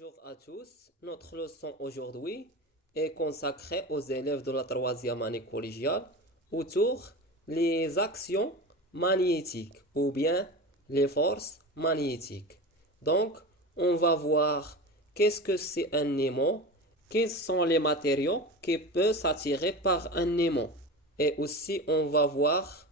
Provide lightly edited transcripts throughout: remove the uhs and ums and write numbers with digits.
Bonjour à tous. Notre leçon aujourd'hui est consacrée aux élèves de la troisième année collégiale autour les actions magnétiques ou bien les forces magnétiques. Donc, on va voir qu'est-ce que c'est un aimant, quels sont les matériaux qui peuvent s'attirer par un aimant. Et aussi, on va voir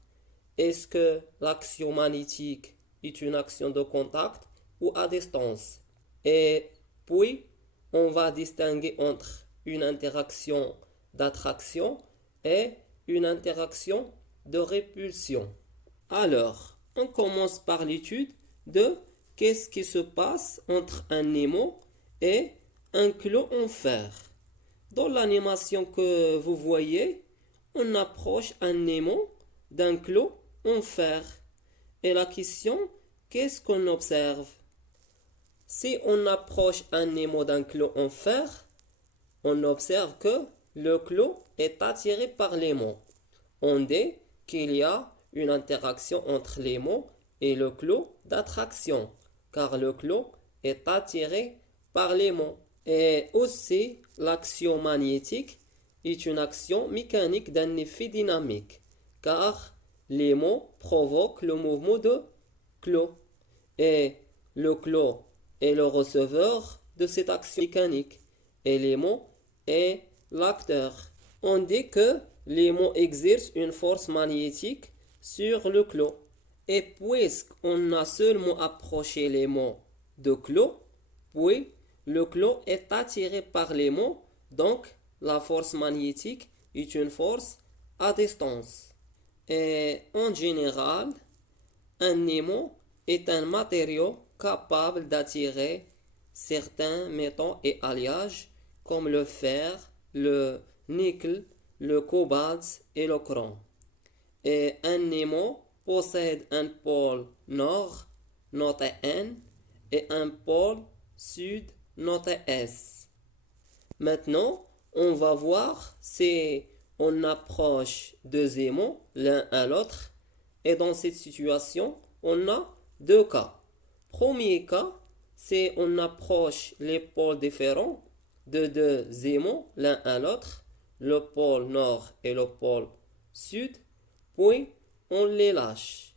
est-ce que l'action magnétique est une action de contact ou à distance. Et puis, on va distinguer entre une interaction d'attraction et une interaction de répulsion. Alors, on commence par l'étude de qu'est-ce qui se passe entre un aimant et un clot en fer. Dans l'animation que vous voyez, on approche un aimant d'un clot en fer. Et la question, qu'est-ce qu'on observe? Si on approche un aimant d'un clot en fer, on observe que le clot est attiré par l'aimant. On dit qu'il y a une interaction entre l'aimant et le clot d'attraction, car le clot est attiré par l'aimant. Et aussi, l'action magnétique est une action mécanique d'un effet dynamique, car l'aimant provoque le mouvement de clot. Et le clot est le receveur de cette action mécanique. Et l'aimant est l'acteur. On dit que l'aimant exerce une force magnétique sur le clot. Et puisqu'on a seulement approché l'aimant de clot, puis le clot est attiré par l'aimant, donc la force magnétique est une force à distance. Et en général, un aimant est un matériau capable d'attirer certains métaux et alliages comme le fer, le nickel, le cobalt et le chrome. Et un aimant possède un pôle nord, noté N, et un pôle sud, noté S. Maintenant, on va voir si on approche deux aimants l'un à l'autre. Et dans cette situation, on a deux cas. Premier cas, c'est on approche les pôles différents de deux aimants l'un à l'autre, le pôle nord et le pôle sud, puis on les lâche.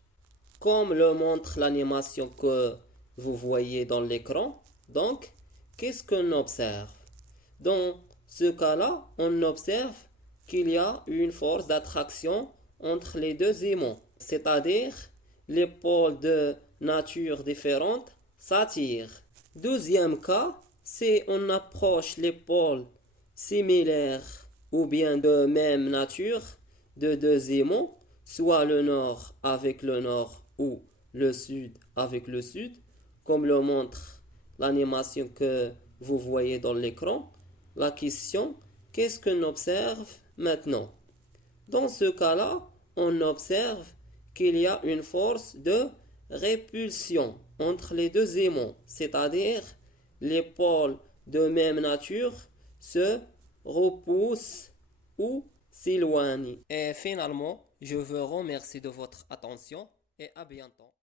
Comme le montre l'animation que vous voyez dans l'écran, donc, qu'est-ce qu'on observe? Dans ce cas-là, on observe qu'il y a une force d'attraction entre les deux aimants, c'est-à-dire les pôles de nature différente s'attirent. Deuxième cas, c'est on approche les pôles similaires ou bien de même nature de deux aimants, soit le nord avec le nord ou le sud avec le sud, comme le montre l'animation que vous voyez dans l'écran. La question, qu'est-ce qu'on observe maintenant? Dans ce cas-là, on observe qu'il y a une force de répulsion entre les deux aimants, c'est-à-dire les pôles de même nature se repoussent ou s'éloignent. Et finalement, je vous remercie de votre attention et à bientôt.